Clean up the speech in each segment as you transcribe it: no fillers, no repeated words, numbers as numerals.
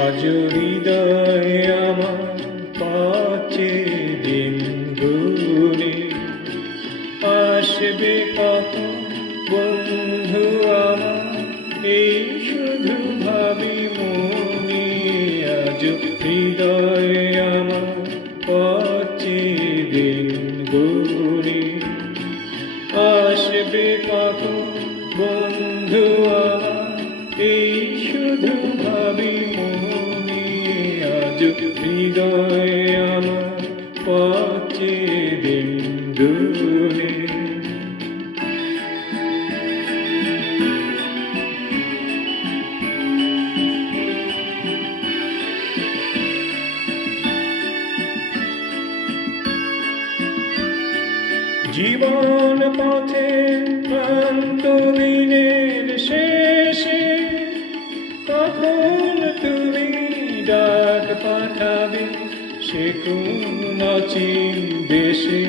আজ হৃদয় আমার পাচ্ছে দিন গুনে, আসবে কখন বন্ধু আমার, এই শুধু ভাবি মনে। আজ হৃদয় আমার পাচ্ছে দিন গুনে, আসবে কখন বন্ধু আমার, এই শুধু ভাবি মনে। আজ হৃদয় আমার পাচ্ছে দিন গুনে। জীবন পথে ক্লান্ত দিনের শেষে কখন তুমি ডাক পাঠাবে সে কোন অচিন দেশে।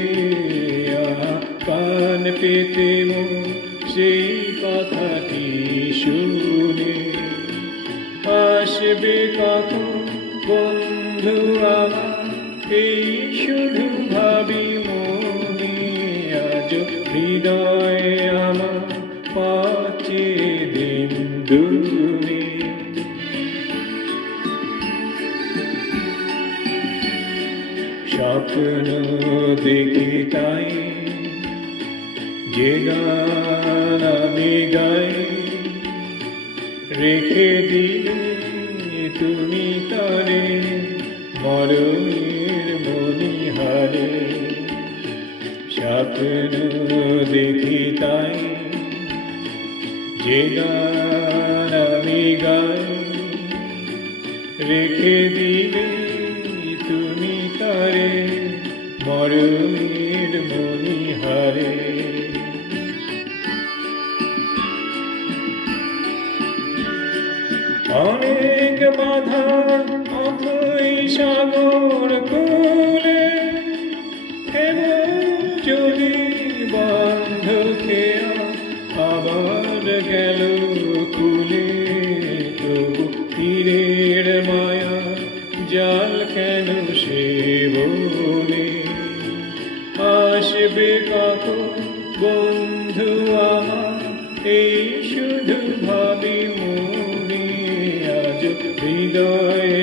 কান পেতে মন সেই কথাটি শুনে, আসবে কখন বন্ধু আমার, এই শুধু ভাবি মনে। আজ হৃদয় আমার পাচ্ছে দিন দুনে। স্বপ্ন দেখি তাই যে গান আমি গাই, রেখে দিলে তুমি তারে মরণের মণিহারে। স্বপ্ন দেখি তাই যে গান আমি গাই, রেখে দিলে তুমি তারে মরণের মণিহারে। অনেক বাধা অথই সাগর কূলে, যদি বন্ধ খেয়া আবার গেল কুলে। তবু তীরের মায়া জাল কেন সে বলে, আসবে কখন বন্ধু আমার, এই শুধু ভাবি মনে। আজ হৃদয়